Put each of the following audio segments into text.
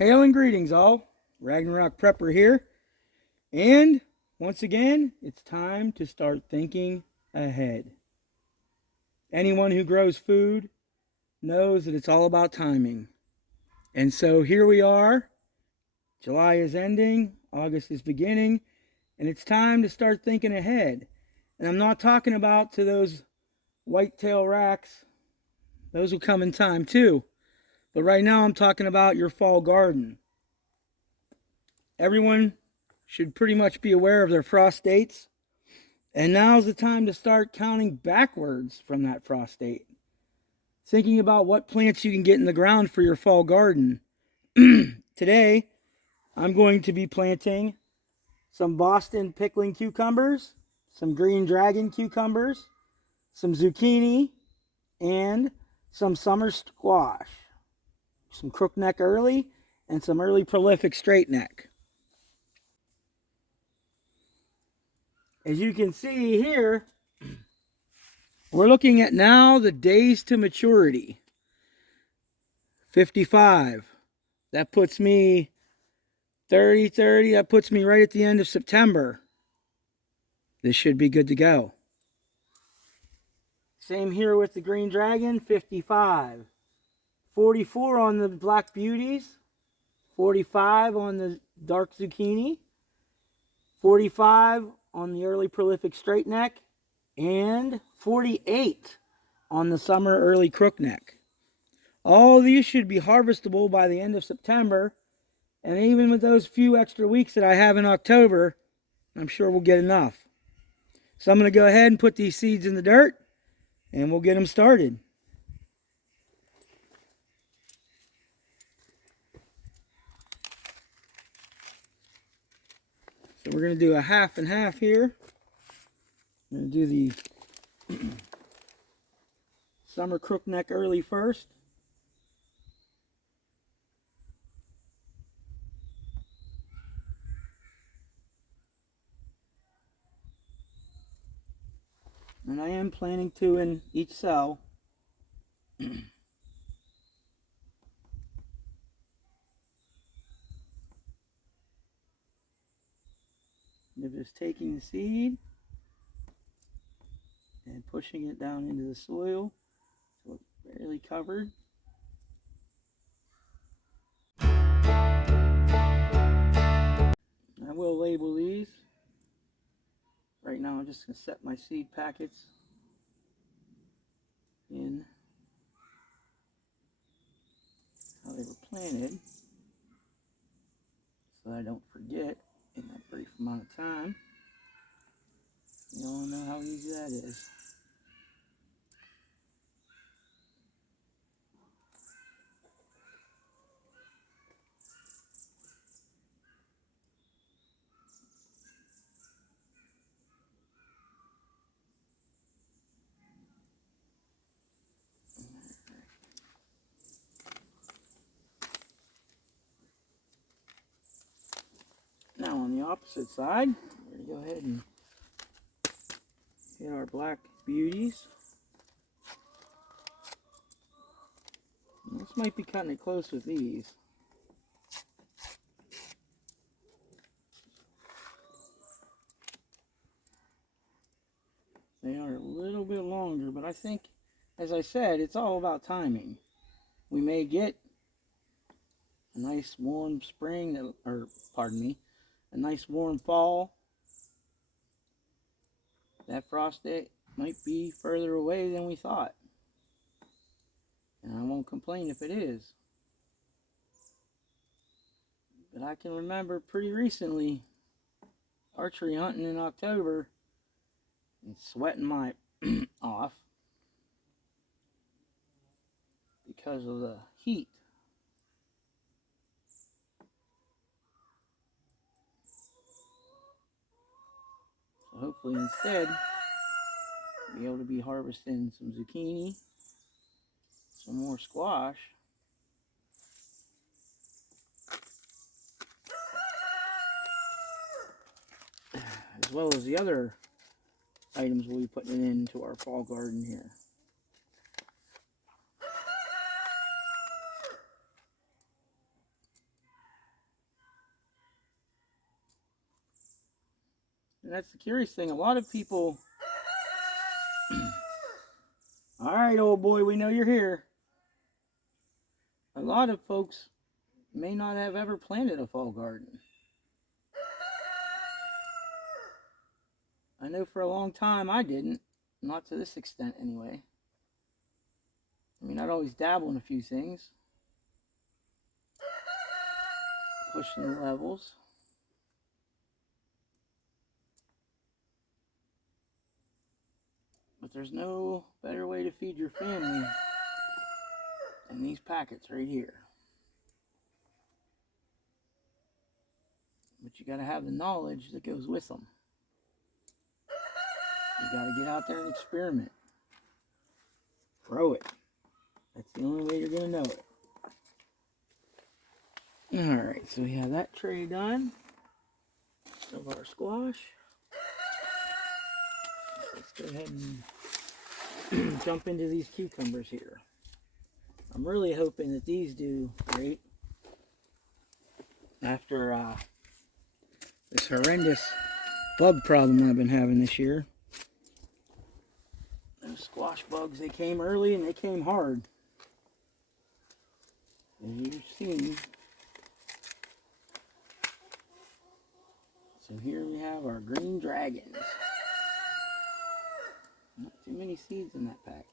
Hail and greetings all, Ragnarok Prepper here, and once again, it's time to start thinking ahead. Anyone who grows food knows that it's all about timing. And so here we are, July is ending, August is beginning, and it's time to start thinking ahead. And I'm not talking about to those whitetail racks, those will come in time too. But right now I'm talking about your fall garden. Everyone should pretty much be aware of their frost dates. And now's the time to start counting backwards from that frost date. Thinking about what plants you can get in the ground for your fall garden. Today, I'm going to be planting some Boston pickling cucumbers, some green dragon cucumbers, some zucchini, and some summer squash. Some crookneck early, and some early prolific straight neck. As you can see here, we're looking at now the days to maturity. 55. That puts me 30, that puts me right at the end of September. This should be good to go. Same here with the green dragon, 55. 44 on the black beauties, 45 on the dark zucchini, 45 on the early prolific straight neck, and 48 on the summer early crookneck. All of these should be harvestable by the end of September, and even with those few extra weeks that I have in October, I'm sure we'll get enough. So I'm going to go ahead and put these seeds in the dirt, and we'll get them started. So we're going to do a half and half here. I'm going to do the summer crookneck early first. And I am planting 2 in each cell. You're just taking the seed and pushing it down into the soil so it's barely covered. I will label these. Right now I'm just going to set my seed packets in how they were planted so I don't forget in that brief amount of time. You all know how easy that is. Now on the opposite side, we're going to go ahead and get our black beauties. This might be cutting it close with these. They are a little bit longer, but I think, as I said, it's all about timing. We may get a nice warm spring, or pardon me, a nice warm fall. That frost date might be further away than we thought. And I won't complain if it is. But I can remember pretty recently archery hunting in October and sweating my off because of the heat. So hopefully instead be able to be harvesting some zucchini, some more squash, as well as the other items we'll be putting into our fall garden here. And that's the curious thing. A lot of people... All right, old boy, we know you're here. A lot of folks may not have ever planted a fall garden. I know for a long time I didn't. Not to this extent, anyway. I mean, I'd always dabble in a few things. Pushing the levels. But there's no better way to feed your family than these packets right here. But you got to have the knowledge that goes with them. You got to get out there and experiment. Grow it. That's the only way you're going to know it. Alright, so we have that tray done of our squash. Let's go ahead and jump into these cucumbers here. I'm really hoping that these do great after this horrendous bug problem I've been having this year. Those squash bugs, they came early and they came hard. As you've seen. So here we have our green dragons. Not too many seeds in that pack.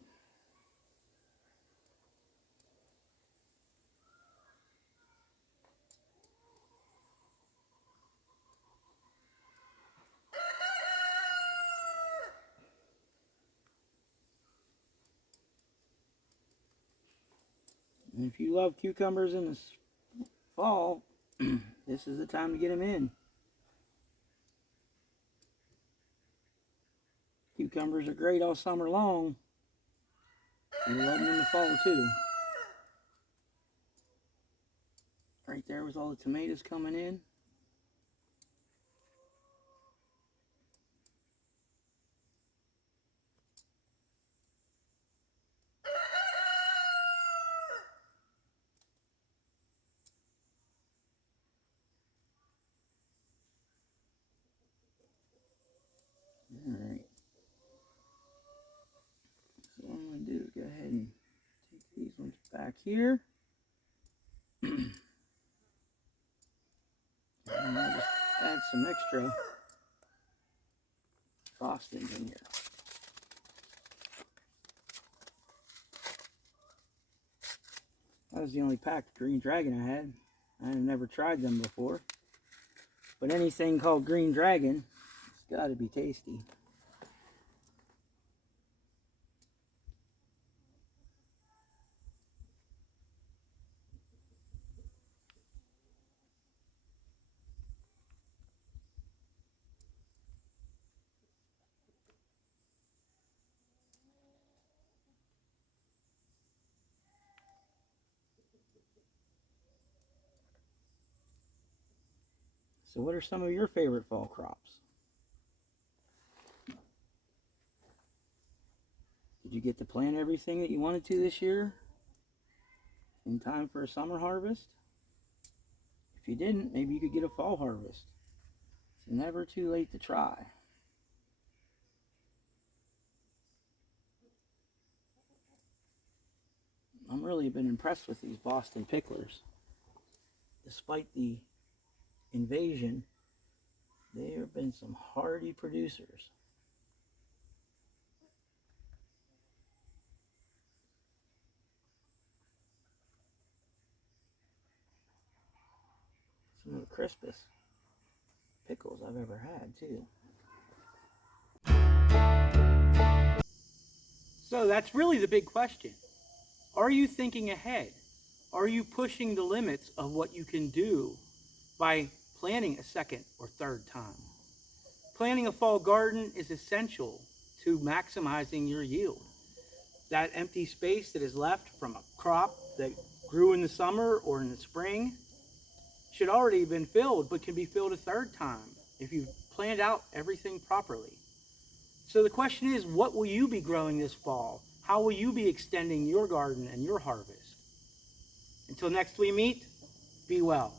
And if you love cucumbers in the fall, this is the time to get them in. Cucumbers are great all summer long. You love them in the fall too. Right there with all the tomatoes coming in. Alright. So what I'm going to do is go ahead and take these ones back here. And I'll just add some extra frostings in here. That was the only pack of Green Dragon I had. I had never tried them before. But anything called Green Dragon, it's got to be tasty. So what are some of your favorite fall crops? Did you get to plant everything that you wanted to this year in time for a summer harvest? If you didn't, maybe you could get a fall harvest. It's never too late to try. I'm really been impressed with these Boston picklers. Despite the invasion, there have been some hardy producers. Some of the crispest pickles I've ever had, too. So that's really the big question. Are you thinking ahead? Are you pushing the limits of what you can do by planting a second or third time? Planting a fall garden is essential to maximizing your yield. That empty space that is left from a crop that grew in the summer or in the spring should already have been filled, but can be filled a third time if you've planned out everything properly. So the question is, what will you be growing this fall? How will you be extending your garden and your harvest? Until next we meet, be well.